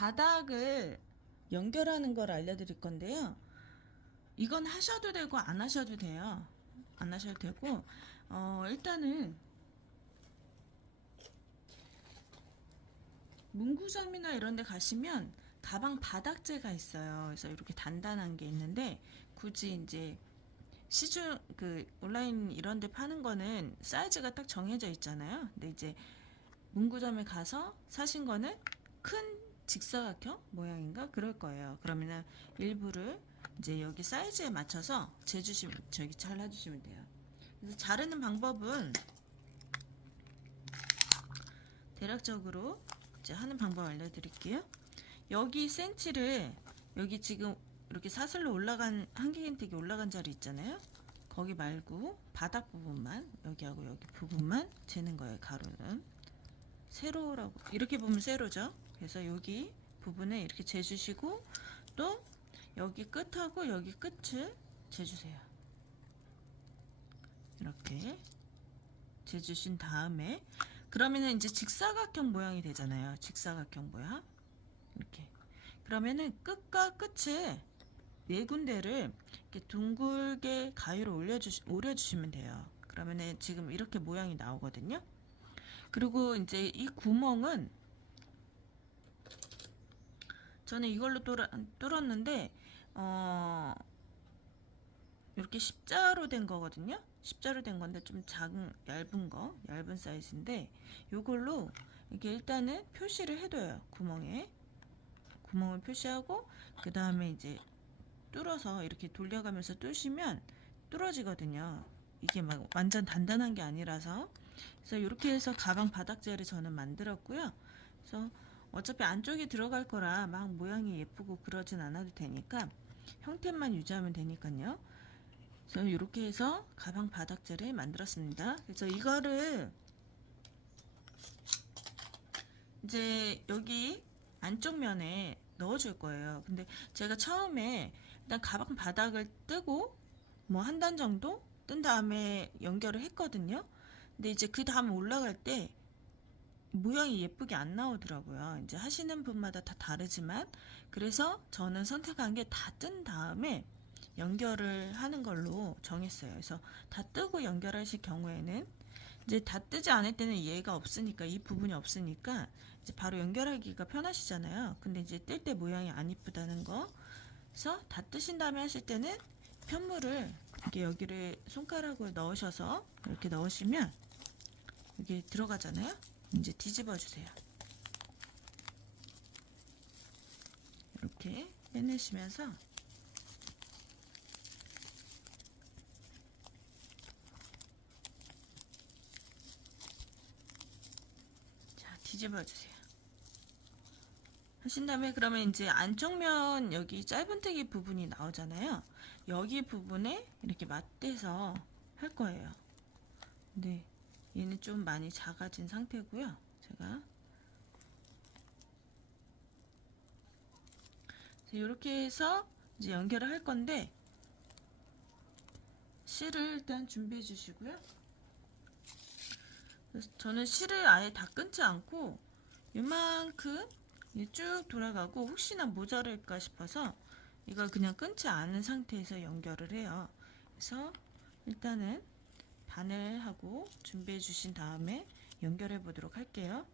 바닥을 연결하는 걸 알려드릴 건데요. 이건 하셔도 되고 안 하셔도 돼요. 안 하셔도 되고 일단은 문구점이나 이런 데 가시면 가방 바닥재가 있어요. 그래서 이렇게 단단한 게 있는데 굳이 이제 시중 온라인 이런 데 파는 거는 사이즈가 딱 정해져 있잖아요. 근데 이제 문구점에 가서 사신 거는 큰 직사각형 모양인가 그럴 거예요. 그러면은 일부를 이제 여기 사이즈에 맞춰서 저기 잘라주시면 돼요. 그래서 자르는 방법은 대략적으로 이제 하는 방법 알려드릴게요. 여기 센치를 여기 지금 이렇게 사슬로 올라간 한길긴뜨기 올라간 자리 있잖아요. 거기 말고 바닥 부분만 여기하고 여기 부분만 재는 거예요. 가로는 세로라고 이렇게 보면 세로죠. 그래서 여기 부분에 이렇게 재주시고 또 여기 끝하고 여기 끝을 재주세요. 이렇게 재주신 다음에 그러면은 이제 직사각형 모양이 되잖아요. 직사각형 모양 이렇게 그러면은 끝과 끝을 네 군데를 이렇게 둥글게 가위로 올려주시면 돼요. 그러면은 지금 이렇게 모양이 나오거든요. 그리고 이제 이 구멍은 저는 이걸로 뚫었는데 이렇게 십자로 된 거거든요. 십자로 된 건데 좀 작은 얇은 사이즈인데 이걸로 이렇게 일단은 표시를 해둬요. 구멍을 표시하고 그 다음에 이제 뚫어서 이렇게 돌려가면서 뚫으시면 뚫어지거든요. 이게 막 완전 단단한 게 아니라서. 그래서 이렇게 해서 가방 바닥재를 저는 만들었고요. 그래서 어차피 안쪽에 들어갈 거라 막 모양이 예쁘고 그러진 않아도 되니까 형태만 유지하면 되니까요. 그래서 이렇게 해서 가방 바닥재를 만들었습니다. 그래서 이거를 이제 여기 안쪽 면에 넣어줄 거예요. 근데 제가 처음에 일단 가방 바닥을 뜨고 뭐 한 단 정도 뜬 다음에 연결을 했거든요. 근데 이제 그 다음 올라갈 때 모양이 예쁘게 안 나오더라고요. 이제 하시는 분마다 다 다르지만 그래서 저는 선택한 게 다 뜬 다음에 연결을 하는 걸로 정했어요. 그래서 다 뜨고 연결하실 경우에는 이제 다 뜨지 않을 때는 얘가 없으니까 이 부분이 없으니까 이제 바로 연결하기가 편하시잖아요. 근데 이제 뜰 때 모양이 안 이쁘다는 거. 그래서 다 뜨신 다음에 하실 때는 편물을 이렇게 여기를 손가락으로 넣으셔서 이렇게 넣으시면 이게 들어가잖아요. 이제 뒤집어 주세요. 이렇게 빼내시면서 자 뒤집어 주세요. 하신 다음에 그러면 이제 안쪽 면 여기 짧은뜨기 부분이 나오잖아요. 여기 부분에 이렇게 맞대서 할 거예요. 근데 얘는 좀 많이 작아진 상태고요. 제가 이렇게 해서 이제 연결을 할 건데 실을 일단 준비해 주시고요. 그래서 저는 실을 아예 다 끊지 않고 이만큼 쭉 돌아가고 혹시나 모자랄까 싶어서 이걸 그냥 끊지 않은 상태에서 연결을 해요. 그래서 일단은 바늘하고 준비해 주신 다음에 연결해 보도록 할게요.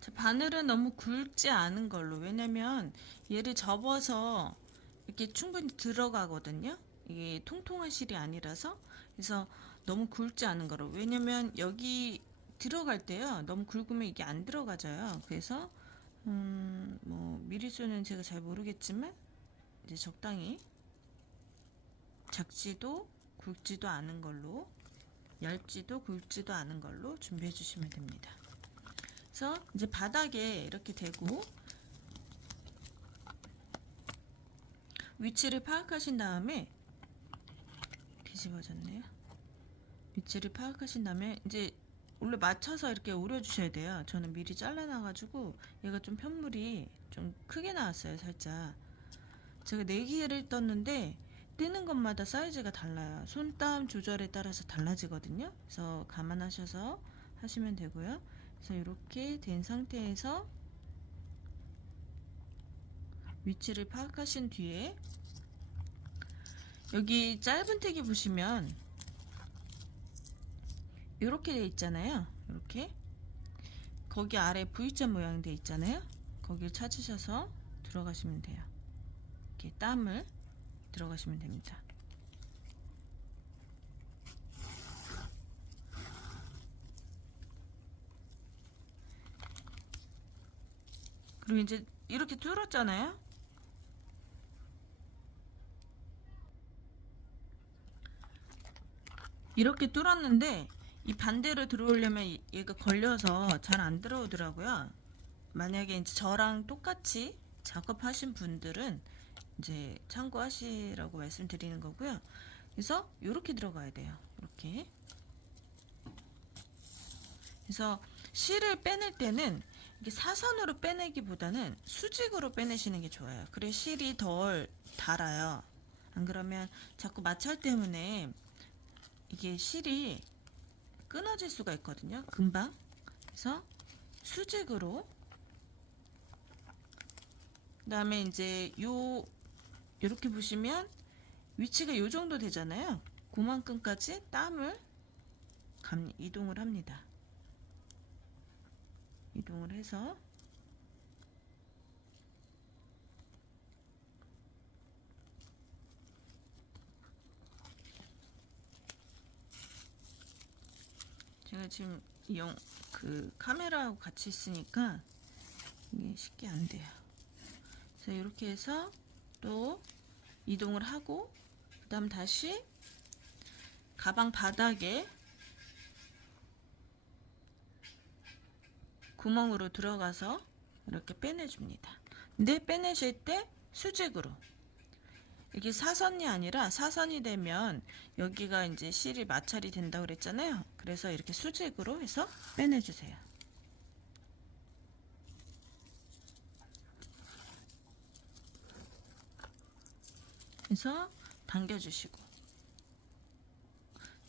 자, 바늘은 너무 굵지 않은 걸로, 왜냐면 얘를 접어서 이렇게 충분히 들어가거든요. 이게 통통한 실이 아니라서. 그래서 너무 굵지 않은 거로, 왜냐면 여기 들어갈 때요 너무 굵으면 이게 안 들어가져요. 그래서 뭐 미리수는 제가 잘 모르겠지만 이제 적당히 작지도 굵지도 않은 걸로, 얇지도 굵지도 않은 걸로 준비해 주시면 됩니다. 그래서 이제 바닥에 이렇게 대고 위치를 파악하신 다음에 뒤집어졌네요. 위치를 파악하신 다음에 이제 원래 맞춰서 이렇게 오려 주셔야 돼요. 저는 미리 잘라놔 가지고 얘가 좀 편물이 좀 크게 나왔어요. 살짝 제가 4개를 떴는데 뜨는 것마다 사이즈가 달라요. 손땀 조절에 따라서 달라지거든요. 그래서 감안하셔서 하시면 되고요. 그래서 이렇게 된 상태에서 위치를 파악하신 뒤에 여기 짧은뜨기 보시면 이렇게 돼 있잖아요. 이렇게 거기 아래 V자 모양 돼 있잖아요. 거길 찾으셔서 들어가시면 돼요. 이렇게 땀을 들어가시면 됩니다. 그리고 이제 이렇게 뚫었잖아요. 이렇게 뚫었는데 이 반대로 들어오려면 얘가 걸려서 잘 안 들어오더라고요. 만약에 이제 저랑 똑같이 작업하신 분들은 이제 참고하시라고 말씀드리는 거고요. 그래서 이렇게 들어가야 돼요. 이렇게. 그래서 실을 빼낼 때는 이게 사선으로 빼내기보다는 수직으로 빼내시는 게 좋아요. 그래 실이 덜 닳아요. 안 그러면 자꾸 마찰 때문에 이게 실이 끊어질 수가 있거든요. 금방. 그래서 수직으로. 그다음에 이제 요렇게 보시면 위치가 요 정도 되잖아요. 그만큼까지 땀을 이동을 합니다. 이동을 해서 제가 지금 그 카메라하고 같이 있으니까 이게 쉽게 안 돼요. 그래서 이렇게 해서 또 이동을 하고 그 다음 다시 가방 바닥에 구멍으로 들어가서 이렇게 빼내줍니다. 근데 빼내실 때 수직으로. 이게 사선이 아니라 사선이 되면 여기가 이제 실이 마찰이 된다고 그랬잖아요. 그래서 이렇게 수직으로 해서 빼내주세요. 그래서 당겨주시고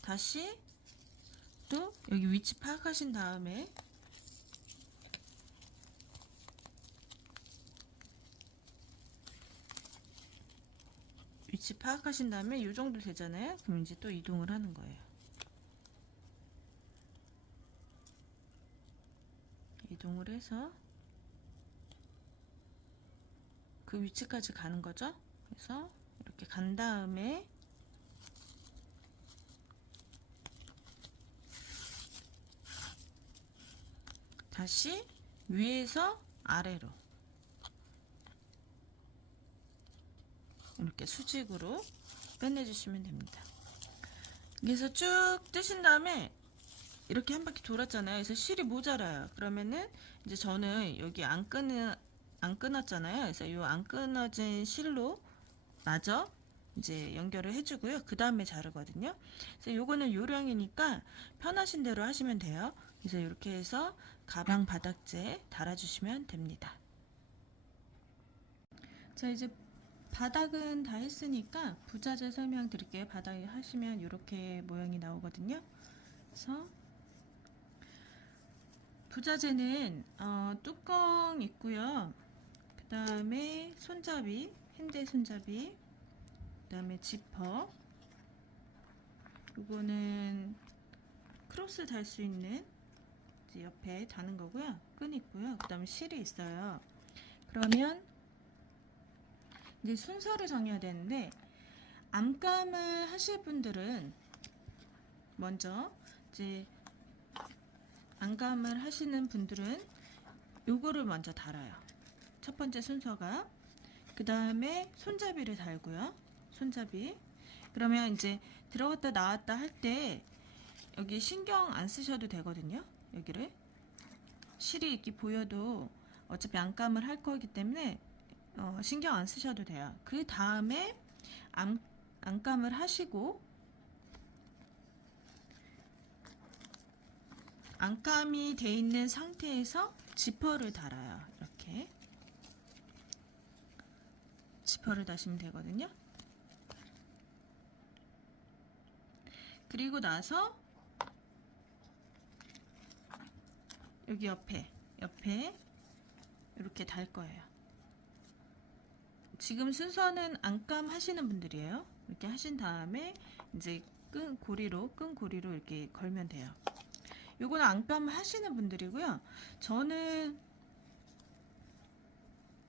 다시 또 여기 위치 파악하신 다음에 위치 파악하신 다음에 이 정도 되잖아요. 그럼 이제 또 이동을 하는 거예요. 이동을 해서 그 위치까지 가는 거죠. 그래서 이렇게 간 다음에 다시 위에서 아래로 이렇게 수직으로 빼내주시면 됩니다. 그래서 쭉 뜨신 다음에 이렇게 한 바퀴 돌았잖아요. 그래서 실이 모자라요. 그러면은 이제 저는 여기 안 끊었잖아요. 그래서 이 안 끊어진 실로 마저 이제 연결을 해주고요. 그 다음에 자르거든요. 그래서 요거는 요령이니까 편하신 대로 하시면 돼요. 그래서 이렇게 해서 가방 바닥재에 달아주시면 됩니다. 자, 이제 바닥은 다 했으니까 부자재 설명드릴게요. 바닥에 하시면 이렇게 모양이 나오거든요. 그래서 부자재는 뚜껑 있고요. 그 다음에 손잡이, 핸들 손잡이, 그 다음에 지퍼, 이거는 크로스 달 수 있는 옆에 다는 거고요. 끈 있고요. 그 다음에 실이 있어요. 그러면 이제 순서를 정해야 되는데 암감을 하실 분들은 먼저 이제 안감을 하시는 분들은 요거를 먼저 달아요. 첫 번째 순서가. 그 다음에 손잡이를 달고요. 손잡이. 그러면 이제 들어갔다 나왔다 할 때 여기 신경 안 쓰셔도 되거든요. 여기를 실이 이렇게 보여도 어차피 안감을 할 거기 때문에 신경 안 쓰셔도 돼요. 그 다음에 안감을 하시고 안감이 돼 있는 상태에서 지퍼를 달아요. 이렇게 지퍼를 다시면 되거든요. 그리고 나서 여기 옆에 이렇게 달 거예요. 지금 순서는 안감 하시는 분들이에요. 이렇게 하신 다음에 이제 끈 고리로 이렇게 걸면 돼요. 요거는 안감 하시는 분들이고요. 저는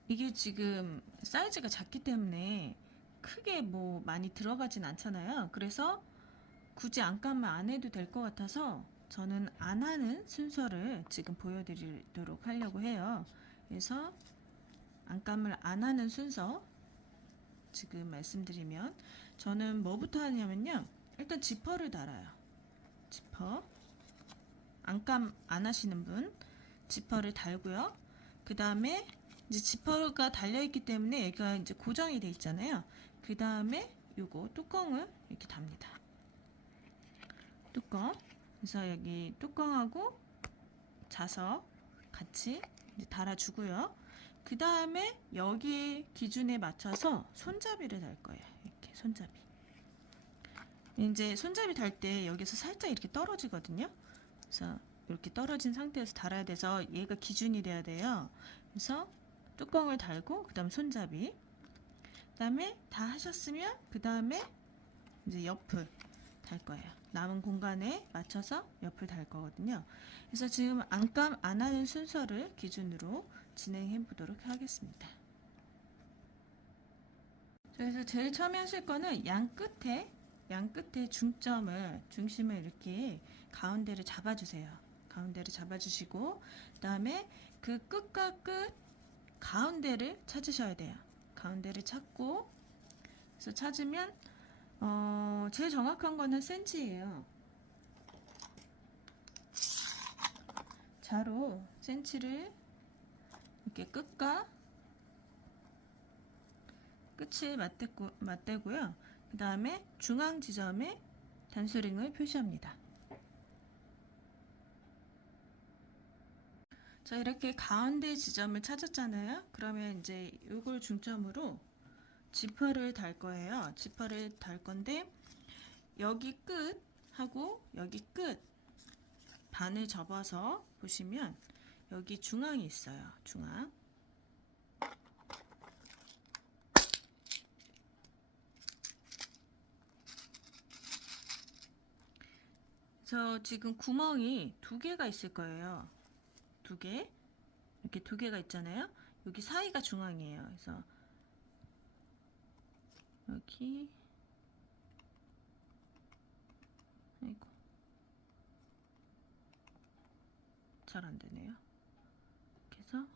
이게 지금 사이즈가 작기 때문에 크게 뭐 많이 들어가진 않잖아요. 그래서 굳이 안감을 안 해도 될 것 같아서 저는 안 하는 순서를 지금 보여드리도록 하려고 해요. 그래서 안감을 안 하는 순서 지금 말씀드리면, 저는 뭐부터 하냐면요, 일단 지퍼를 달아요. 지퍼, 안감 안 하시는 분 지퍼를 달고요. 그 다음에 이제 지퍼가 달려있기 때문에 얘가 이제 고정이 돼 있잖아요. 그 다음에 요거 뚜껑을 이렇게 답니다. 뚜껑. 그래서 여기 뚜껑하고 자석 같이 이제 달아주고요. 그 다음에 여기 기준에 맞춰서 손잡이를 달 거예요. 이렇게 손잡이. 이제 손잡이 달 때 여기서 살짝 이렇게 떨어지거든요. 그래서 이렇게 떨어진 상태에서 달아야 돼서 얘가 기준이 돼야 돼요. 그래서 뚜껑을 달고 그 다음 손잡이, 그 다음에 다 하셨으면 그 다음에 이제 옆을 달 거예요. 남은 공간에 맞춰서 옆을 달 거거든요. 그래서 지금 안감 안 하는 순서를 기준으로 진행해 보도록 하겠습니다. 그래서 제일 처음에 하실 거는 양 끝에 중심을 이렇게 가운데를 잡아주세요. 가운데를 잡아주시고, 그 다음에 그 끝과 끝 가운데를 찾으셔야 돼요. 가운데를 찾고, 그래서 찾으면 제일 정확한 거는 센치예요. 자로 센치를 이렇게 끝과 끝을 맞대고요. 그 다음에 중앙 지점에 단수링을 표시합니다. 자, 이렇게 가운데 지점을 찾았잖아요. 그러면 이제 이걸 중점으로 지퍼를 달 거예요. 지퍼를 달 건데, 여기 끝하고 여기 끝 반을 접어서 보시면 여기 중앙이 있어요. 중앙. 그래서 지금 구멍이 두 개가 있을 거예요. 두 개. 이렇게 두 개가 있잖아요. 여기 사이가 중앙이에요. 그래서 여기, 아이고, 잘 안 되네요. 이렇게 해서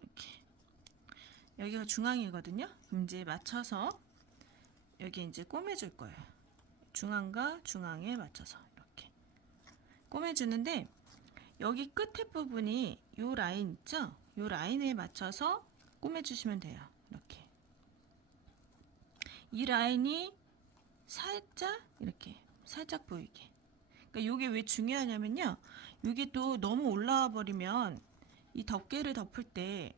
이렇게 여기가 중앙이거든요. 그럼 이제 맞춰서 여기 이제 꼬매줄 거예요. 중앙과 중앙에 맞춰서 이렇게 꼬매주는데, 여기 끝에 부분이 요 라인 있죠? 요 라인에 맞춰서 꼬매주시면 돼요. 이렇게 이 라인이 살짝 이렇게 살짝 보이게. 그러니까 요게 왜 중요하냐면요, 요게 또 너무 올라와 버리면 이 덮개를 덮을 때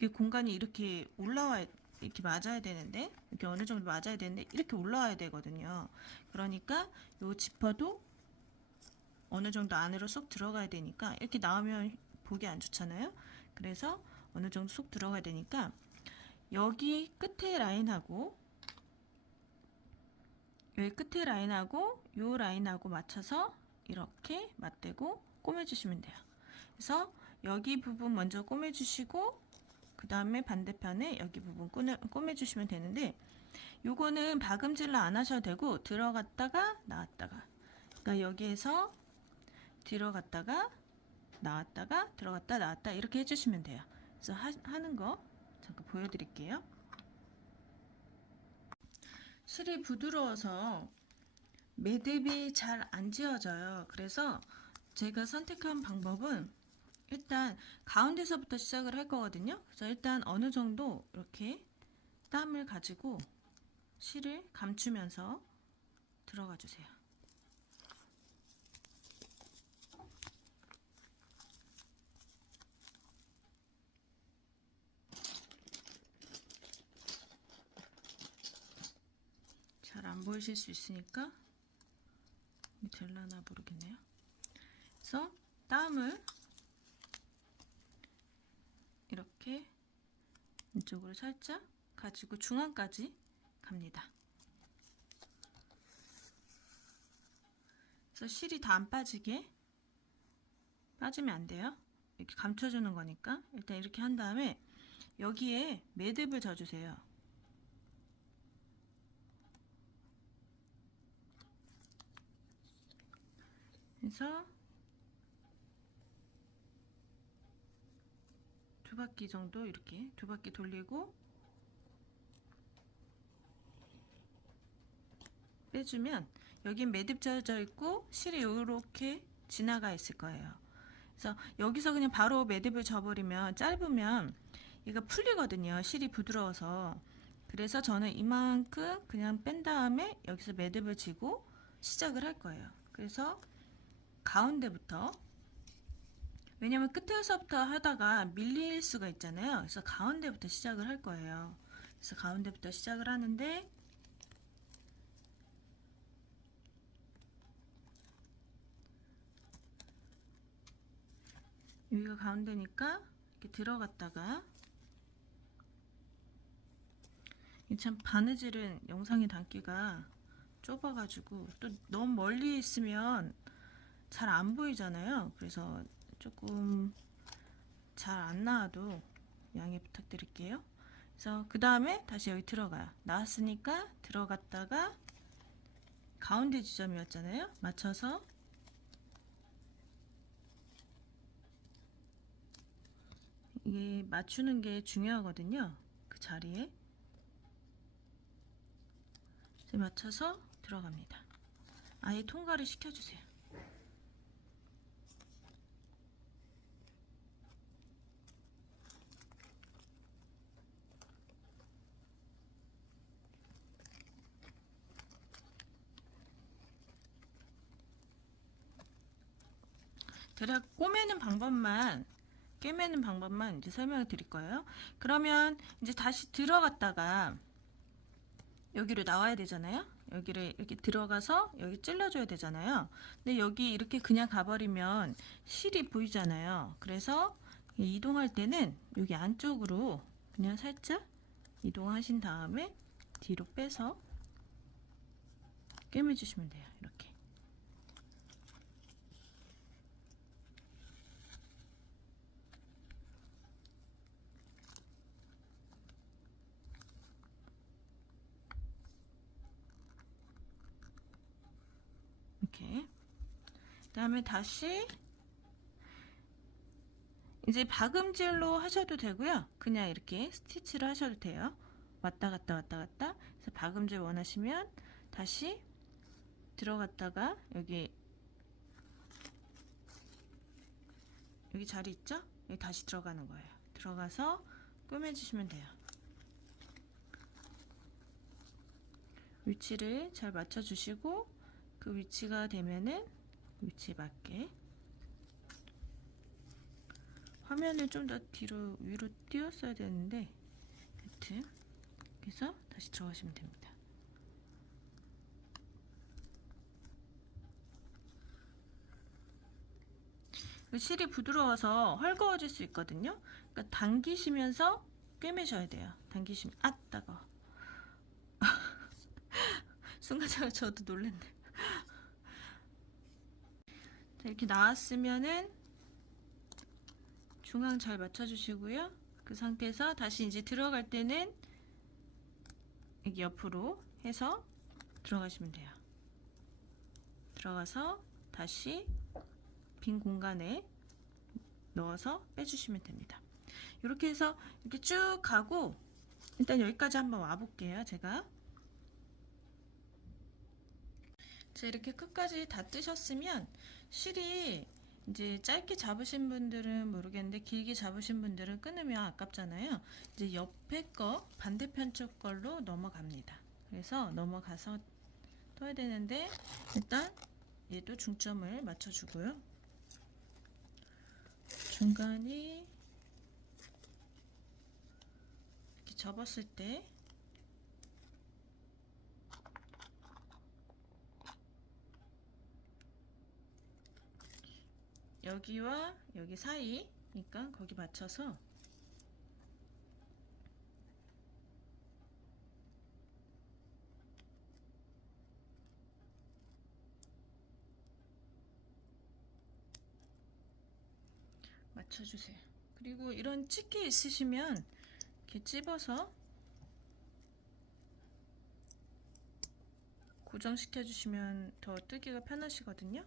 이 공간이 이렇게 올라와, 이렇게 맞아야 되는데, 이렇게 어느 정도 맞아야 되는데 이렇게 올라와야 되거든요. 그러니까 요 지퍼도 어느 정도 안으로 쏙 들어가야 되니까, 이렇게 나오면 보기 안 좋잖아요. 그래서 어느 정도 쏙 들어가야 되니까 여기 끝에 라인하고 여기 끝에 라인하고 요 라인하고 맞춰서 이렇게 맞대고 꼬매주시면 돼요. 그래서 여기 부분 먼저 꼬매주시고, 그 다음에 반대편에 여기 부분 꼬매주시면 되는데, 요거는 박음질로 안 하셔도 되고 들어갔다가 나왔다가, 그러니까 여기에서 들어갔다가 나왔다가 들어갔다 나왔다 이렇게 해주시면 돼요. 그래서 하는 거 잠깐 보여드릴게요. 실이 부드러워서 매듭이 잘 안 지어져요. 그래서 제가 선택한 방법은 일단 가운데서부터 시작을 할 거거든요. 그래서 일단 어느 정도 이렇게 땀을 가지고 실을 감추면서 들어가 주세요. 잘 안 보이실 수 있으니까 될라나 모르겠네요. 그래서 땀을 이렇게 이쪽으로 살짝 가지고 중앙까지 갑니다. 그래서 실이 다 안 빠지게, 빠지면 안 돼요. 이렇게 감춰주는 거니까 일단 이렇게 한 다음에 여기에 매듭을 져주세요. 그래서 두 바퀴 정도 이렇게 두 바퀴 돌리고 빼주면 여기 매듭 져져 있고 실이 이렇게 지나가 있을 거예요. 그래서 여기서 그냥 바로 매듭을 져버리면 짧으면 얘가 풀리거든요. 실이 부드러워서. 그래서 저는 이만큼 그냥 뺀 다음에 여기서 매듭을 지고 시작을 할 거예요. 그래서 가운데부터, 왜냐면 끝에서부터 하다가 밀릴 수가 있잖아요. 그래서 가운데부터 시작을 할 거예요. 그래서 가운데부터 시작을 하는데 여기가 가운데니까 이렇게 들어갔다가, 참 바느질은 영상에 담기가 좁아가지고 또 너무 멀리 있으면 잘 안 보이잖아요. 그래서 조금 잘 안 나와도 양해 부탁드릴게요. 그래서 그 다음에 다시 여기 들어가요. 나왔으니까 들어갔다가 가운데 지점이었잖아요. 맞춰서 이게 맞추는 게 중요하거든요. 그 자리에 맞춰서 들어갑니다. 아예 통과를 시켜주세요. 대략 꿰매는 방법만 이제 설명을 드릴 거예요. 그러면 이제 다시 들어갔다가 여기로 나와야 되잖아요. 여기를 이렇게 들어가서 여기 찔러줘야 되잖아요. 근데 여기 이렇게 그냥 가버리면 실이 보이잖아요. 그래서 이동할 때는 여기 안쪽으로 그냥 살짝 이동하신 다음에 뒤로 빼서 꿰매주시면 돼요. 이렇게. 이렇게. 그 다음에 다시 이제 박음질로 하셔도 되고요. 그냥 이렇게 스티치를 하셔도 돼요. 왔다 갔다 왔다 갔다. 그래서 박음질 원하시면 다시 들어갔다가 여기 자리 있죠? 여기 다시 들어가는 거예요. 들어가서 꿰매주시면 돼요. 위치를 잘 맞춰주시고 그 위치가 되면은 위치에 맞게 화면을 좀 더 뒤로 위로 띄웠어야 되는데 하여튼 그래서 다시 들어가시면 됩니다. 실이 부드러워서 헐거워질 수 있거든요. 그러니까 당기시면서 꿰매셔야 돼요. 당기시면 따가워. 순간적으로 저도 놀랐네. 자, 이렇게 나왔으면은 중앙 잘 맞춰주시고요. 그 상태에서 다시 이제 들어갈 때는 여기 옆으로 해서 들어가시면 돼요. 들어가서 다시 빈 공간에 넣어서 빼주시면 됩니다. 이렇게 해서 이렇게 쭉 가고 일단 여기까지 한번 와볼게요. 제가 이렇게 끝까지 다 뜨셨으면 실이 이제 짧게 잡으신 분들은 모르겠는데 길게 잡으신 분들은 끊으면 아깝잖아요. 이제 옆에 거 반대편 쪽 걸로 넘어갑니다. 그래서 넘어가서 떠야 되는데 일단 얘도 중점을 맞춰주고요. 중간이 이렇게 접었을 때 여기와 여기 사이니까 거기 맞춰서 맞춰주세요. 그리고 이런 집게 있으시면 이렇게 찝어서 고정시켜 주시면 더 뜨기가 편하시거든요.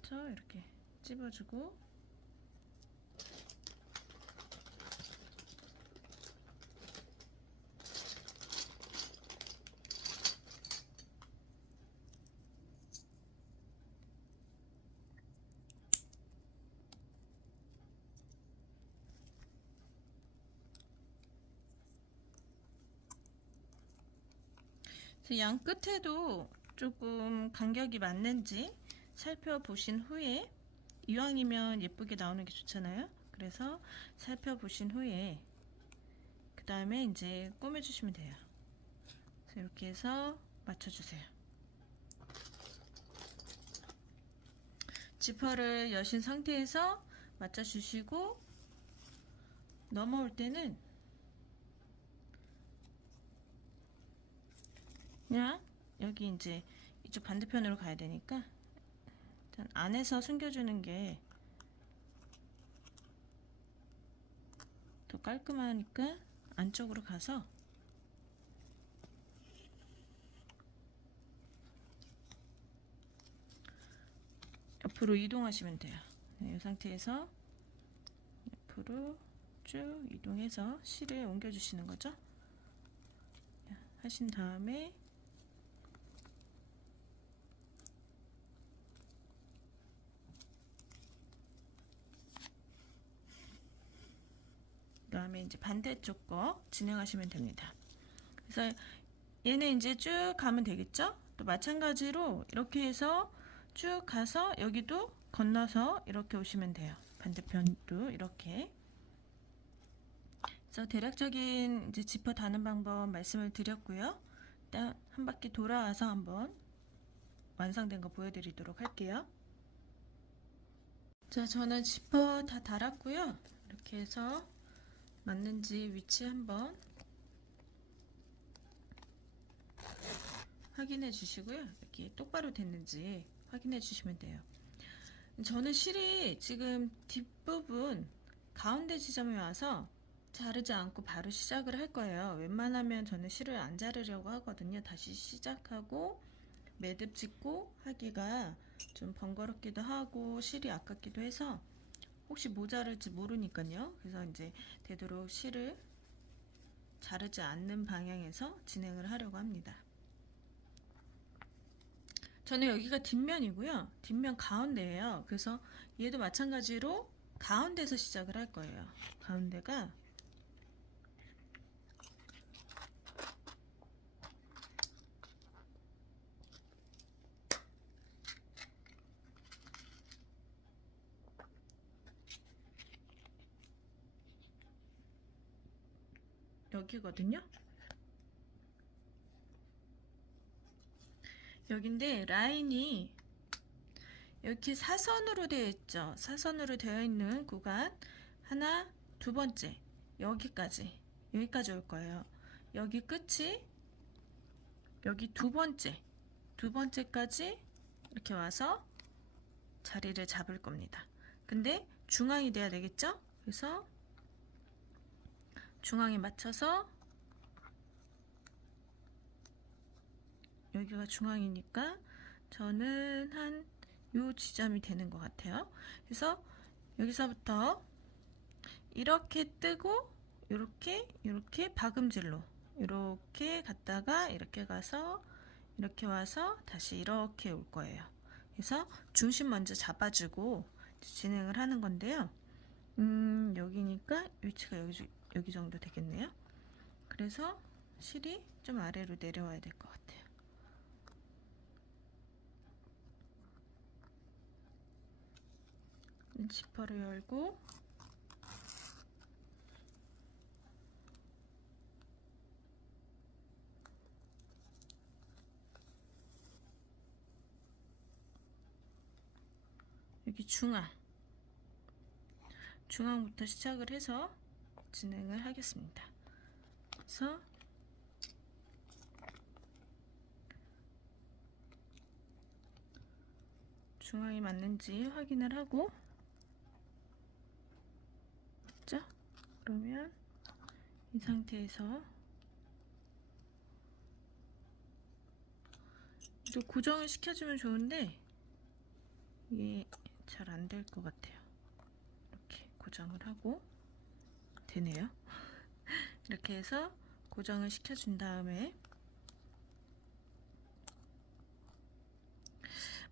그래서 이렇게 찝어주고, 양 끝에도 조금 간격이 맞는지 살펴보신 후에, 이왕이면 예쁘게 나오는 게 좋잖아요. 그래서 살펴보신 후에 그 다음에 이제 꼬매주시면 돼요. 그래서 이렇게 해서 맞춰주세요. 지퍼를 여신 상태에서 맞춰주시고, 넘어올 때는 그냥 여기 이제 이쪽 반대편으로 가야 되니까 일단 안에서 숨겨주는 게 더 깔끔하니까 안쪽으로 가서 옆으로 이동하시면 돼요. 이 상태에서 옆으로 쭉 이동해서 실을 옮겨주시는 거죠. 하신 다음에 그다음에 이제 반대쪽 거 진행하시면 됩니다. 그래서 얘는 이제 쭉 가면 되겠죠? 또 마찬가지로 이렇게 해서 쭉 가서 여기도 건너서 이렇게 오시면 돼요. 반대편도 이렇게. 그래서 대략적인 이제 지퍼 다는 방법 말씀을 드렸고요. 일단 한 바퀴 돌아와서 한번 완성된 거 보여드리도록 할게요. 자, 저는 지퍼 다 달았고요. 이렇게 해서 맞는지 위치 한번 확인해 주시고요. 이렇게 똑바로 됐는지 확인해 주시면 돼요. 저는 실이 지금 뒷부분 가운데 지점에 와서 자르지 않고 바로 시작을 할 거예요. 웬만하면 저는 실을 안 자르려고 하거든요. 다시 시작하고 매듭 짓고 하기가 좀 번거롭기도 하고 실이 아깝기도 해서 혹시 모자랄지 모르니까요. 그래서 이제 되도록 실을 자르지 않는 방향에서 진행을 하려고 합니다. 저는 여기가 뒷면이고요. 뒷면 가운데예요. 그래서 얘도 마찬가지로 가운데서 시작을 할 거예요. 가운데가 여기거든요. 여긴데 라인이 이렇게 사선으로 되어 있죠. 사선으로 되어 있는 구간 하나, 두 번째 여기까지 올 거예요. 여기 끝이 여기 두 번째까지 이렇게 와서 자리를 잡을 겁니다. 근데 중앙이 돼야 되겠죠? 그래서 중앙에 맞춰서 여기가 중앙이니까 저는 한 요 지점이 되는 것 같아요. 그래서 여기서부터 이렇게 뜨고 이렇게 박음질로 이렇게 갔다가 이렇게 가서 이렇게 와서 다시 이렇게 올 거예요. 그래서 중심 먼저 잡아주고 진행을 하는 건데요. 여기니까 위치가 여기 정도 되겠네요. 그래서 실이 좀 아래로 내려와야 될 것 같아요. 지퍼를 열고 여기 중앙 중앙부터 시작을 해서 진행을 하겠습니다. 그래서 중앙이 맞는지 확인을 하고, 맞죠? 그러면 이 상태에서 또 고정을 시켜주면 좋은데 이게 잘 안 될 것 같아요. 이렇게 고정을 하고 되네요. 이렇게 해서 고정을 시켜준 다음에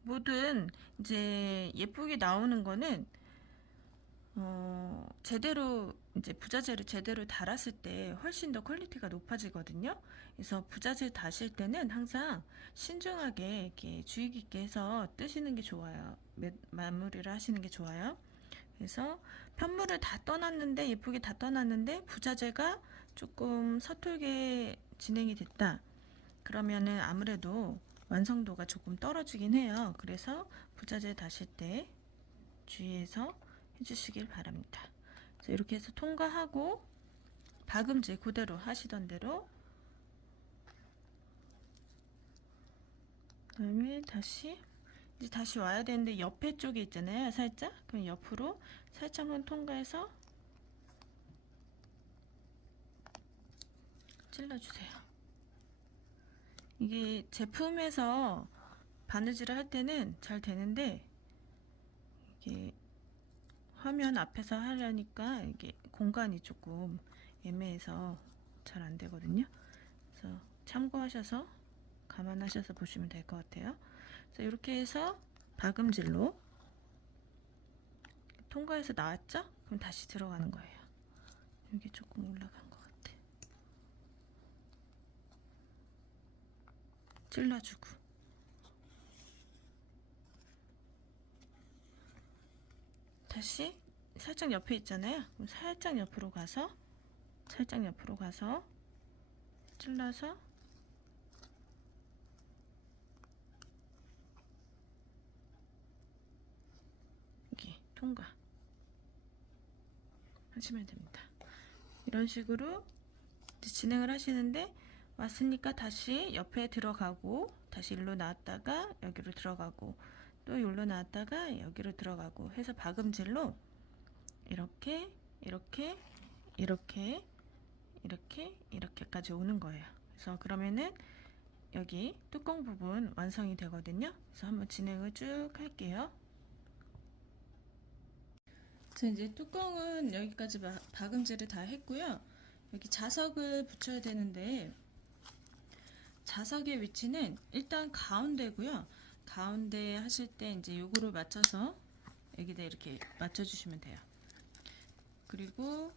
뭐든 이제 예쁘게 나오는 거는 제대로 이제 부자재를 제대로 달았을 때 훨씬 더 퀄리티가 높아지거든요. 그래서 부자재 다실 때는 항상 신중하게 이렇게 주의 깊게 해서 뜨시는 게 좋아요. 마무리를 하시는 게 좋아요. 그래서 편물을 다 떠났는데, 예쁘게 다 떠났는데 부자재가 조금 서툴게 진행이 됐다. 그러면은 아무래도 완성도가 조금 떨어지긴 해요. 그래서 부자재 다실 때 주의해서 해주시길 바랍니다. 그래서 이렇게 해서 통과하고 박음질 그대로 하시던 대로, 그 다음에 다시 와야 되는데 옆에 쪽에 있잖아요. 살짝. 그럼 옆으로 살짝만 통과해서 찔러주세요. 이게 제품에서 바느질을 할 때는 잘 되는데 이게 화면 앞에서 하려니까 이게 공간이 조금 애매해서 잘 안 되거든요. 그래서 참고하셔서 감안하셔서 보시면 될 것 같아요. 그래서 이렇게 해서 박음질로 통과해서 나왔죠? 그럼 다시 들어가는 거예요. 여기 조금 올라간 것 같아. 찔러주고 다시 살짝 옆에 있잖아요. 그럼 살짝 옆으로 가서 찔러서 여기 통과 하시면 됩니다. 이런 식으로 진행을 하시는데, 왔으니까 다시 옆에 들어가고, 다시 일로 나왔다가 여기로 들어가고, 또 일로 나왔다가 여기로 들어가고 해서 박음질로 이렇게 이렇게 이렇게 이렇게 이렇게까지 오는 거예요. 그래서 그러면은 여기 뚜껑 부분 완성이 되거든요. 그래서 한번 진행을 쭉 할게요. 자, 이제 뚜껑은 여기까지 박음질을 다 했고요. 여기 자석을 붙여야 되는데, 자석의 위치는 일단 가운데고요. 가운데 하실 때 이제 요거를 맞춰서 여기다 이렇게 맞춰주시면 돼요. 그리고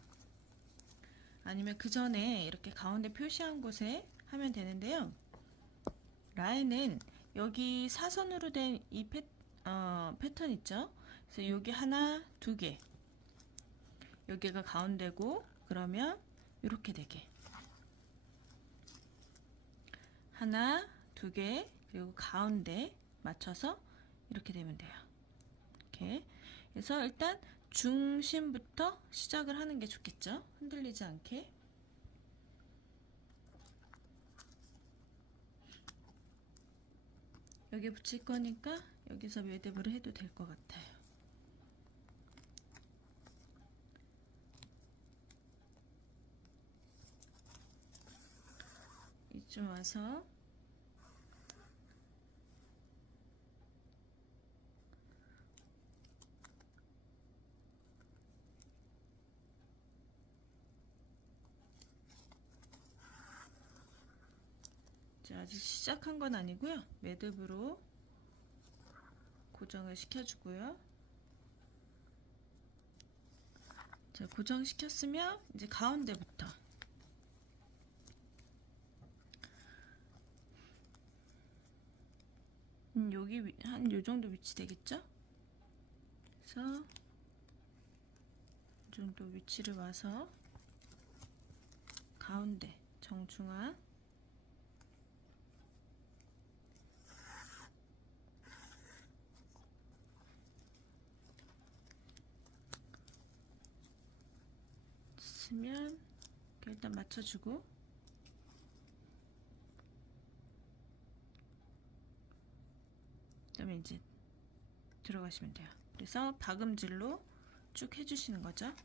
아니면 그 전에 이렇게 가운데 표시한 곳에 하면 되는데요. 라인은 여기 사선으로 된 이 패턴 있죠? 그래서 여기 하나, 두 개. 여기가 가운데고, 그러면 이렇게 되게. 하나, 두 개, 그리고 가운데 맞춰서 이렇게 되면 돼요. 이렇게. 그래서 일단 중심부터 시작을 하는 게 좋겠죠? 흔들리지 않게. 여기 붙일 거니까 여기서 매듭을 해도 될 것 같아요. 이쯤 와서 아직 시작한 건 아니고요. 매듭으로 고정을 시켜주고요. 자, 고정시켰으면 이제 가운데부터 여기 한 요 정도 위치 되겠죠? 그래서 이 정도 위치를 와서 가운데 정중앙 일단 맞춰주고, 그다음에 이제 들어가시면 돼요. 그래서 박음질로 쭉 해주시는 거죠.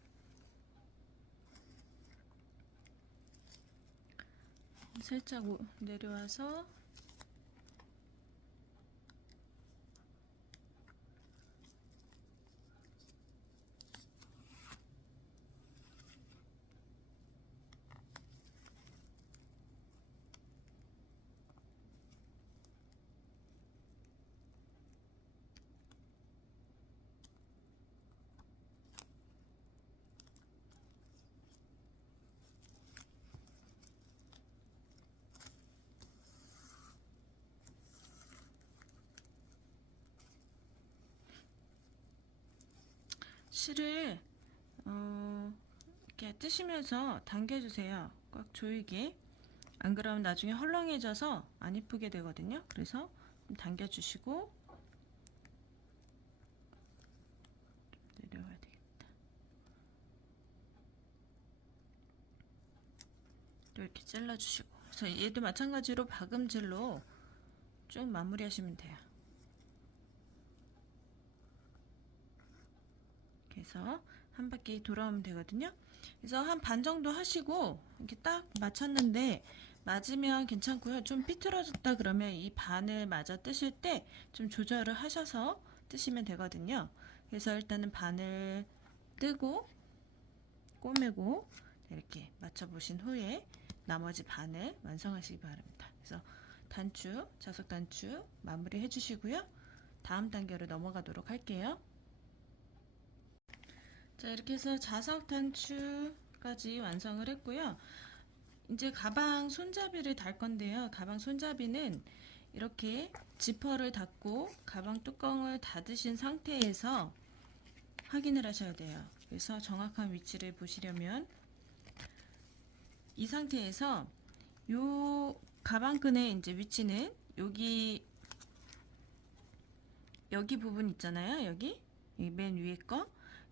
살짝 내려와서 실을 이렇게 뜨시면서 당겨주세요. 꽉 조이게. 안 그러면 나중에 헐렁해져서 안 이쁘게 되거든요. 그래서 좀 당겨주시고, 좀 내려와야 되겠다. 또 이렇게 잘라주시고, 그래서 얘도 마찬가지로 박음질로 쭉 마무리하시면 돼요. 그래서 한 바퀴 돌아오면 되거든요. 그래서 한 반 정도 하시고 이렇게 딱 맞췄는데 맞으면 괜찮고요. 좀 삐뚤어졌다 그러면 이 반을 맞아 뜨실 때 좀 조절을 하셔서 뜨시면 되거든요. 그래서 일단은 반을 뜨고 꼬매고 이렇게 맞춰 보신 후에 나머지 반을 완성하시기 바랍니다. 그래서 단추, 자석 단추 마무리 해주시고요. 다음 단계로 넘어가도록 할게요. 자, 이렇게 해서 자석 단추까지 완성을 했고요. 이제 가방 손잡이를 달 건데요. 가방 손잡이는 이렇게 지퍼를 닫고 가방 뚜껑을 닫으신 상태에서 확인을 하셔야 돼요. 그래서 정확한 위치를 보시려면 이 상태에서 요 가방끈의 이제 위치는 여기 부분 있잖아요. 여기 맨 위에 거,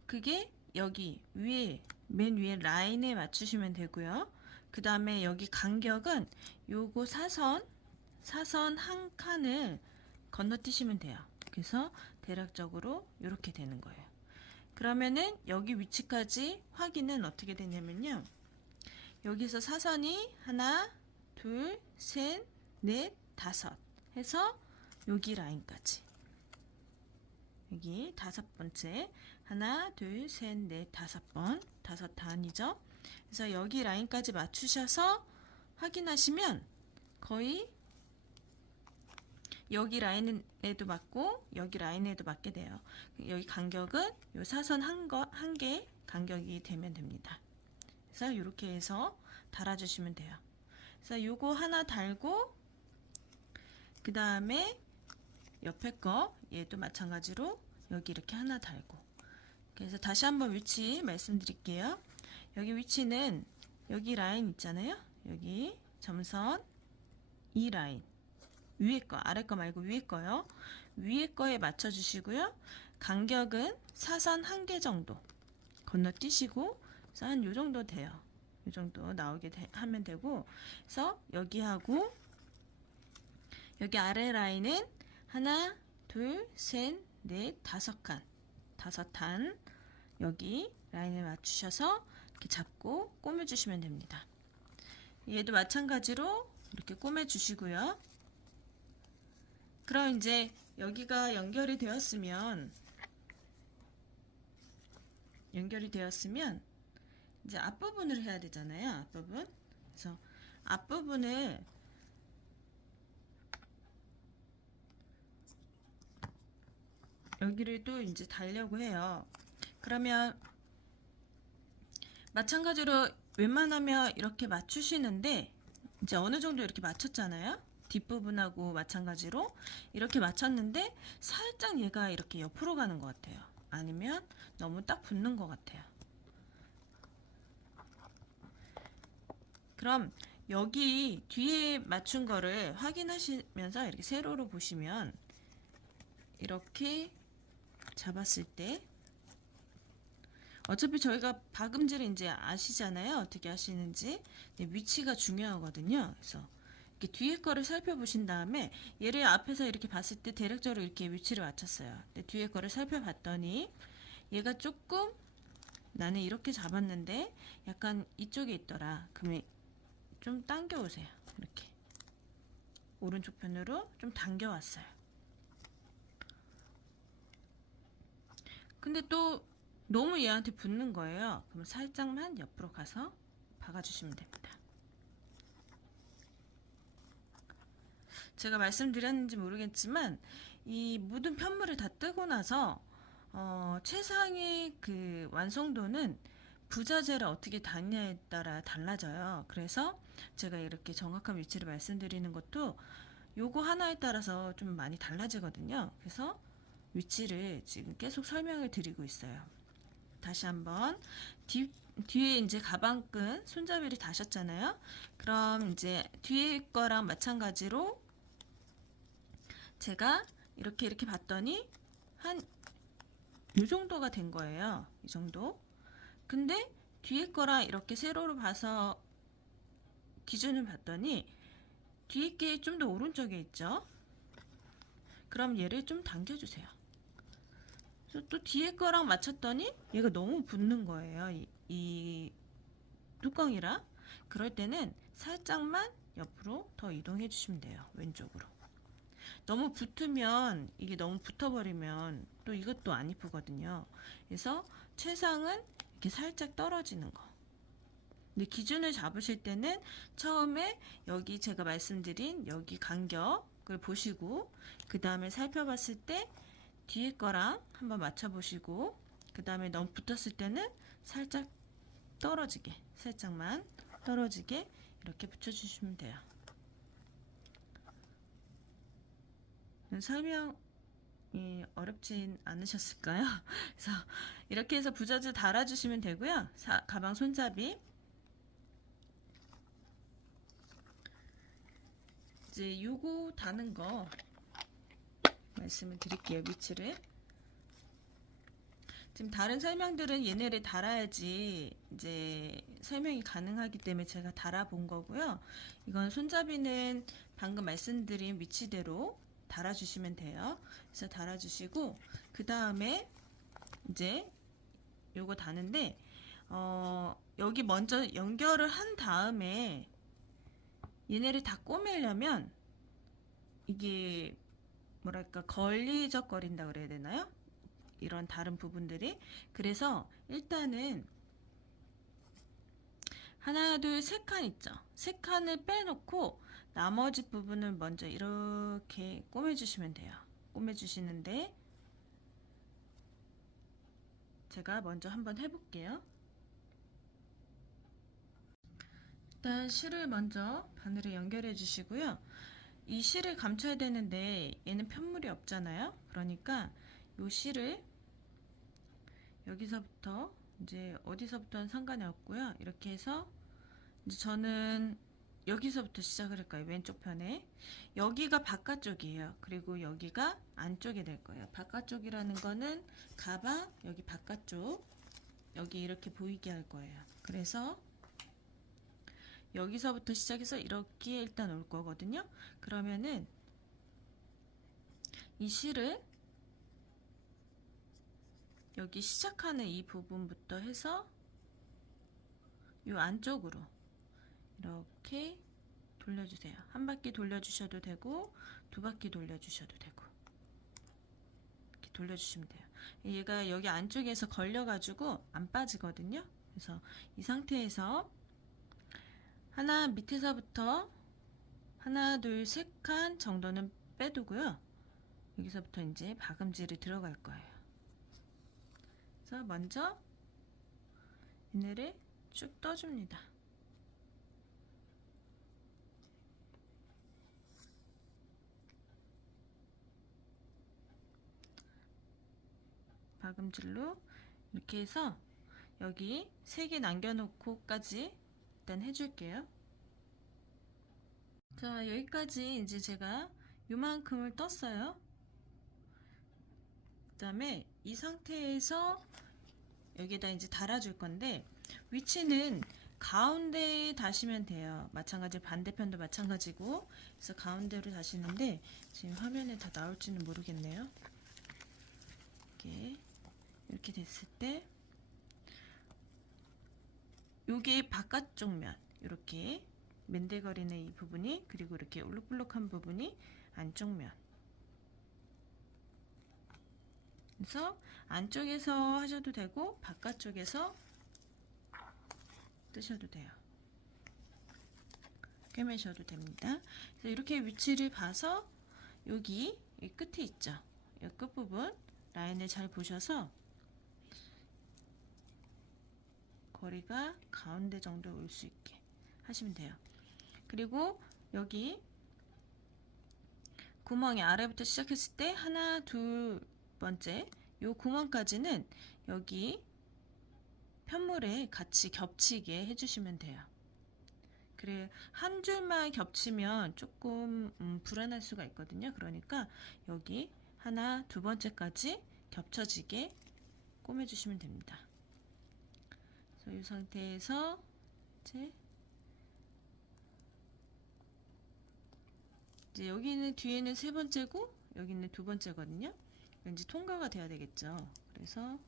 그게 여기 위에 맨 위에 라인에 맞추시면 되고요. 그 다음에 여기 간격은 요거 사선 한 칸을 건너뛰시면 돼요. 그래서 대략적으로 이렇게 되는 거예요. 그러면은 여기 위치까지 확인은 어떻게 되냐면요. 여기서 사선이 하나, 둘, 셋, 넷, 다섯 해서 여기 라인까지, 여기 다섯 번째 하나, 둘, 셋, 넷, 다섯 단이죠. 그래서 여기 라인까지 맞추셔서 확인하시면 거의 여기 라인에도 맞고 여기 라인에도 맞게 돼요. 여기 간격은 요 사선 한 개 간격이 되면 됩니다. 그래서 이렇게 해서 달아주시면 돼요. 그래서 요거 하나 달고 그 다음에 옆에 거 얘도 마찬가지로 여기 이렇게 하나 달고, 그래서 다시 한번 위치 말씀드릴게요. 여기 위치는 여기 라인 있잖아요. 여기 점선 이 라인 위에 거, 아래 거 말고 위에 거요. 위에 거에 맞춰 주시고요. 간격은 사선 한 개 정도 건너뛰시고, 그래서 한 요 정도 돼요. 요 정도 나오게 하면 되고, 그래서 여기하고 여기 아래 라인은 하나, 둘, 셋, 넷, 다섯 단 여기 라인에 맞추셔서 이렇게 잡고 꼬매주시면 됩니다. 얘도 마찬가지로 이렇게 꼬매주시고요. 그럼 이제 여기가 연결이 되었으면 이제 앞부분을 해야 되잖아요. 앞부분. 그래서 앞부분을 여기를 또 이제 달려고 해요. 그러면 마찬가지로 웬만하면 이렇게 맞추시는데 이제 어느 정도 이렇게 맞췄잖아요. 뒷부분하고 마찬가지로 이렇게 맞췄는데 살짝 얘가 이렇게 옆으로 가는 것 같아요. 아니면 너무 딱 붙는 것 같아요. 그럼 여기 뒤에 맞춘 거를 확인하시면서 이렇게 세로로 보시면 이렇게 잡았을 때 어차피 저희가 박음질을 이제 아시잖아요. 어떻게 하시는지. 네, 위치가 중요하거든요. 그래서 이렇게 뒤에 거를 살펴보신 다음에 얘를 앞에서 이렇게 봤을 때 대략적으로 이렇게 위치를 맞췄어요. 근데 뒤에 거를 살펴봤더니 얘가 조금 나는 이렇게 잡았는데 약간 이쪽에 있더라. 그러면 좀 당겨 오세요. 이렇게 오른쪽 편으로 좀 당겨 왔어요. 근데 또 너무 얘한테 붙는 거예요. 그럼 살짝만 옆으로 가서 박아주시면 됩니다. 제가 말씀드렸는지 모르겠지만 이 묻은 편물을 다 뜨고 나서 최상의 그 완성도는 부자재를 어떻게 닿냐에 따라 달라져요. 그래서 제가 이렇게 정확한 위치를 말씀드리는 것도 요거 하나에 따라서 좀 많이 달라지거든요. 그래서 위치를 지금 계속 설명을 드리고 있어요. 다시 한번 뒤에 이제 가방끈 손잡이를 다셨잖아요. 그럼 이제 뒤에 거랑 마찬가지로 제가 이렇게 봤더니 한 이 정도가 된 거예요. 이 정도. 근데 뒤에 거랑 이렇게 세로로 봐서 기준을 봤더니 뒤에 게 좀 더 오른쪽에 있죠. 그럼 얘를 좀 당겨주세요. 그래서 또 뒤에 거랑 맞췄더니 얘가 너무 붙는 거예요. 이 뚜껑이라. 그럴 때는 살짝만 옆으로 더 이동해 주시면 돼요. 왼쪽으로. 너무 붙으면 이게 너무 붙어버리면 또 이것도 안 이쁘거든요. 그래서 최상은 이렇게 살짝 떨어지는 거. 근데 기준을 잡으실 때는 처음에 여기 제가 말씀드린 여기 간격을 보시고 그 다음에 살펴봤을 때 뒤에 거랑 한번 맞춰보시고 그 다음에 너무 붙었을 때는 살짝 떨어지게 살짝만 떨어지게 이렇게 붙여주시면 돼요. 설명이 어렵진 않으셨을까요? 그래서 이렇게 해서 부자재 달아주시면 되고요. 가방 손잡이 이제 요거 다는 거 말씀을 드릴게요. 위치를 지금 다른 설명들은 얘네를 달아야지 이제 설명이 가능하기 때문에 제가 달아본 거고요. 이건 손잡이는 방금 말씀드린 위치대로 달아주시면 돼요. 그래서 달아주시고 그 다음에 이제 요거 다는데 여기 먼저 연결을 한 다음에 얘네를 다 꼬매려면 이게 뭐랄까 걸리적거린다 그래야 되나요? 이런 다른 부분들이. 그래서 일단은 하나 둘 세 칸 있죠. 세 칸을 빼놓고 나머지 부분을 먼저 이렇게 꼬매주시면 돼요. 꼬매주시는데 제가 먼저 한번 해볼게요. 일단 실을 먼저 바늘에 연결해 주시고요. 이 실을 감춰야 되는데 얘는 편물이 없잖아요. 그러니까 이 실을 여기서부터 이제 어디서부터는 상관이 없고요. 이렇게 해서 이제 저는 여기서부터 시작을 할까요? 왼쪽 편에 여기가 바깥쪽이에요. 그리고 여기가 안쪽이 될 거예요. 바깥쪽이라는 거는 가방 여기 바깥쪽 여기 이렇게 보이게 할 거예요. 그래서 여기서부터 시작해서 이렇게 일단 올 거거든요. 그러면은 이 실을 여기 시작하는 이 부분부터 해서 이 안쪽으로 이렇게 돌려주세요. 한 바퀴 돌려주셔도 되고 두 바퀴 돌려주셔도 되고 이렇게 돌려주시면 돼요. 얘가 여기 안쪽에서 걸려가지고 안 빠지거든요. 그래서 이 상태에서 하나 밑에서부터 하나 둘 세 칸 정도는 빼두고요. 여기서부터 이제 박음질이 들어갈 거예요. 그래서 먼저 얘네를 쭉 떠줍니다. 박음질로 이렇게 해서 여기 3개 남겨놓고까지 일단 해줄게요. 자, 여기까지 이제 제가 요만큼을 떴어요. 그 다음에 이 상태에서 여기에다 이제 달아줄 건데 위치는 가운데에 다시면 돼요. 마찬가지로 반대편도 마찬가지고 그래서 가운데로 다시는데 지금 화면에 다 나올지는 모르겠네요. 이렇게 됐을 때 요게 바깥쪽 면 이렇게 맨들거리는 이 부분이 그리고 이렇게 울룩불룩한 부분이 안쪽 면 그래서 안쪽에서 하셔도 되고 바깥쪽에서 뜨셔도 돼요. 꿰매셔도 됩니다. 그래서 이렇게 위치를 봐서 여기 이 끝에 있죠. 이 끝부분 라인을 잘 보셔서 거리가 가운데 정도 올 수 있게 하시면 돼요. 그리고 여기 구멍이 아래부터 시작했을 때 하나, 두 번째 요 구멍까지는 여기 편물에 같이 겹치게 해주시면 돼요. 그래 한 줄만 겹치면 조금 불안할 수가 있거든요. 그러니까 여기 하나, 두 번째까지 겹쳐지게 꼬매주시면 됩니다. 그래서 이 상태에서 이제 여기는 뒤에는 세 번째고 여기는 두 번째거든요. 왠지 통과가 돼야 되겠죠. 그래서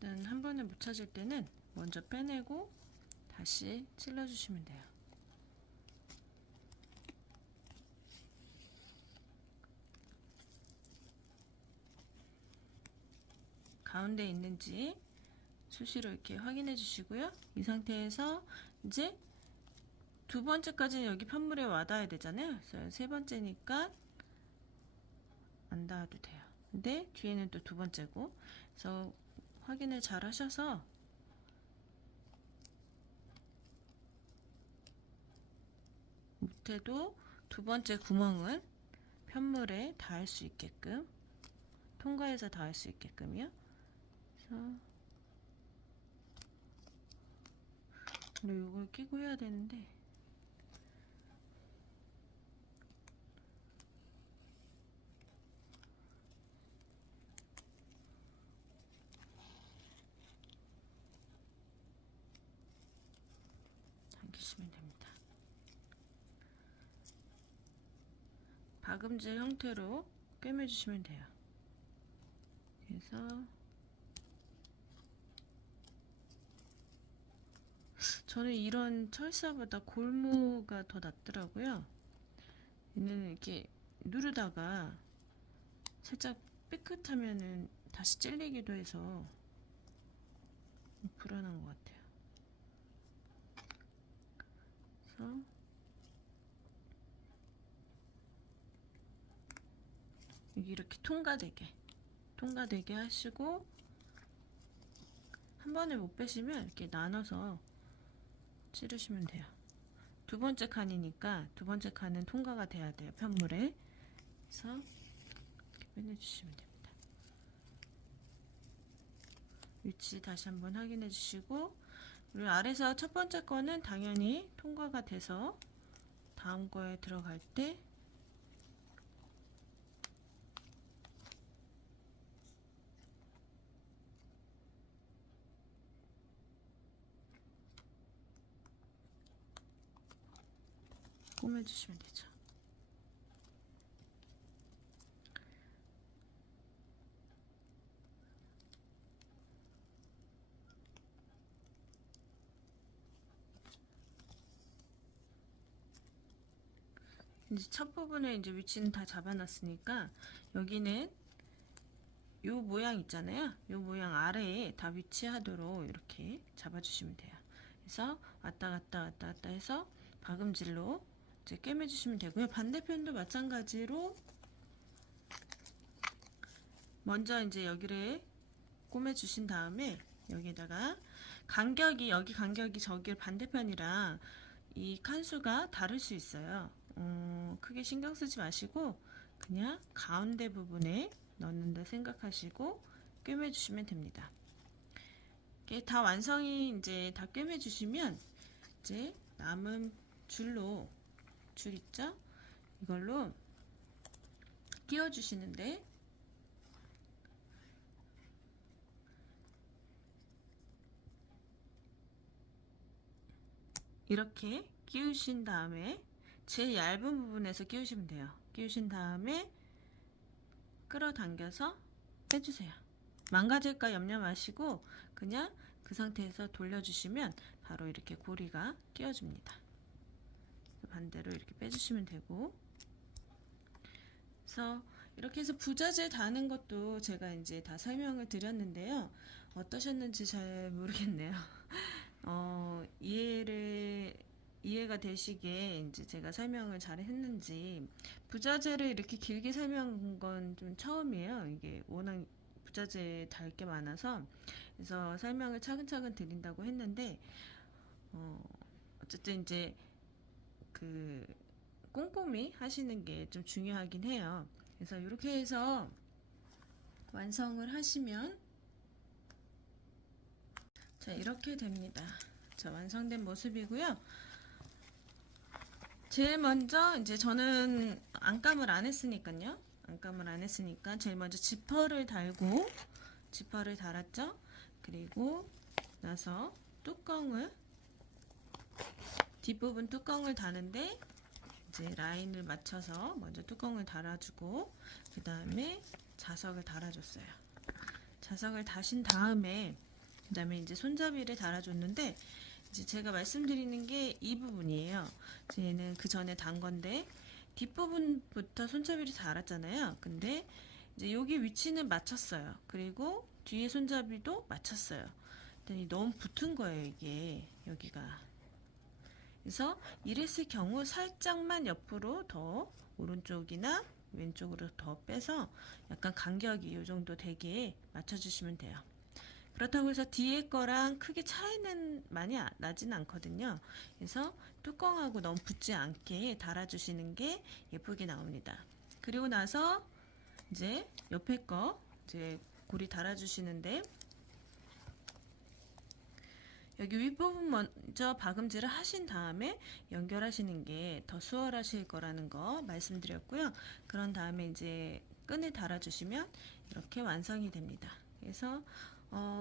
일단 한 번에 못 찾을 때는 먼저 빼내고 다시 찔러주시면 돼요. 가운데 있는지 수시로 이렇게 확인해 주시고요. 이 상태에서 이제 두 번째까지는 여기 편물에 와닿아야 되잖아요. 그래서 세 번째니까 안 닿아도 돼요. 근데 뒤에는 또 두 번째고 그래서 확인을 잘 하셔서 못해도 두 번째 구멍은 편물에 닿을 수 있게끔 통과해서 닿을 수 있게끔요. 그래서 그리고 이걸 끼고 해야 되는데 당기시면 됩니다. 박음질 형태로 꿰매주시면 돼요. 그래서 저는 이런 철사보다 골무가 더 낫더라고요. 얘는 이렇게 누르다가 살짝 삐끗하면은 다시 찔리기도 해서 불안한 것 같아요. 그래서 여기 이렇게 통과되게 하시고 한 번에 못 빼시면 이렇게 나눠서 찌르시면 돼요. 두 번째 칸이니까 두 번째 칸은 통과가 돼야 돼요. 편물에. 그래서 이렇게 빼내주시면 됩니다. 위치 다시 한번 확인해 주시고 그리고 아래서 첫 번째 거는 당연히 통과가 돼서 다음 거에 들어갈 때 꼬매주시면 되죠. 이제 첫 부분에 이제 위치는 다 잡아놨으니까 여기는 요 모양 있잖아요. 요 모양 아래에 다 위치하도록 이렇게 잡아주시면 돼요. 그래서 왔다 갔다 해서 박음질로 이제 꿰매주시면 되고요. 반대편도 마찬가지로 먼저 이제 여기를 꼬매주신 다음에 여기에다가 간격이 여기 간격이 저기 반대편이랑 이 칸수가 다를 수 있어요. 크게 신경 쓰지 마시고 그냥 가운데 부분에 넣는다 생각하시고 꿰매주시면 됩니다. 이게 다 완성이 이제 다 꿰매주시면 이제 남은 줄 있죠? 이걸로 끼워주시는데, 이렇게 끼우신 다음에 제일 얇은 부분에서 끼우시면 돼요. 끼우신 다음에 끌어당겨서 빼주세요. 망가질까 염려 마시고 그냥 그 상태에서 돌려주시면 바로 이렇게 고리가 끼워집니다. 반대로 이렇게 빼주시면 되고, 그래서 이렇게 해서 부자재 다는 것도 제가 이제 다 설명을 드렸는데요. 어떠셨는지 잘 모르겠네요. 이해가 되시게 이제 제가 설명을 잘 했는지, 부자재를 이렇게 길게 설명한 건 좀 처음이에요. 이게 워낙 부자재 달 게 많아서, 그래서 설명을 차근차근 드린다고 했는데, 어쨌든 이제 그 꼼꼼히 하시는 게 좀 중요하긴 해요. 그래서 이렇게 해서 완성을 하시면, 자, 이렇게 됩니다. 자, 완성된 모습이고요. 제일 먼저 이제 저는 안감을 안 했으니까요. 안감을 안 했으니까 제일 먼저 지퍼를 달았죠. 그리고 나서 뒷부분 뚜껑을 다는데, 이제 라인을 맞춰서 먼저 뚜껑을 달아주고, 그 다음에 자석을 달아줬어요. 자석을 다신 다음에, 그 다음에 이제 손잡이를 달아줬는데, 이제 제가 말씀드리는 게 이 부분이에요. 얘는 그 전에 단 건데, 뒷부분부터 손잡이를 달았잖아요. 근데 이제 여기 위치는 맞췄어요. 그리고 뒤에 손잡이도 맞췄어요. 근데 너무 붙은 거예요, 이게. 여기가. 그래서 이랬을 경우 살짝만 옆으로 더 오른쪽이나 왼쪽으로 더 빼서 약간 간격이 이 정도 되게 맞춰주시면 돼요. 그렇다고 해서 뒤에 거랑 크게 차이는 많이 나진 않거든요. 그래서 뚜껑하고 너무 붙지 않게 달아주시는 게 예쁘게 나옵니다. 그리고 나서 이제 옆에 거 이제 고리 달아주시는데, 여기 윗부분 먼저 박음질을 하신 다음에 연결하시는 게 더 수월하실 거라는 거 말씀드렸고요. 그런 다음에 이제 끈을 달아주시면 이렇게 완성이 됩니다. 그래서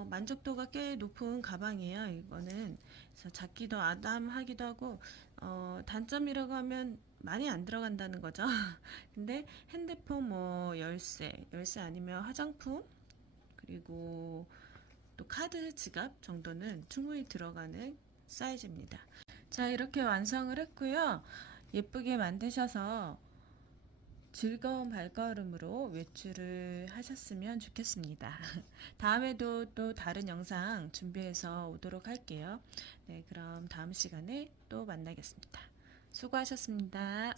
만족도가 꽤 높은 가방이에요. 이거는 그래서 작기도 아담하기도 하고, 단점이라고 하면 많이 안 들어간다는 거죠. 근데 핸드폰, 뭐 열쇠 아니면 화장품, 그리고 또 카드, 지갑 정도는 충분히 들어가는 사이즈입니다. 자, 이렇게 완성을 했고요. 예쁘게 만드셔서 즐거운 발걸음으로 외출을 하셨으면 좋겠습니다. 다음에도 또 다른 영상 준비해서 오도록 할게요. 네, 그럼 다음 시간에 또 만나겠습니다. 수고하셨습니다.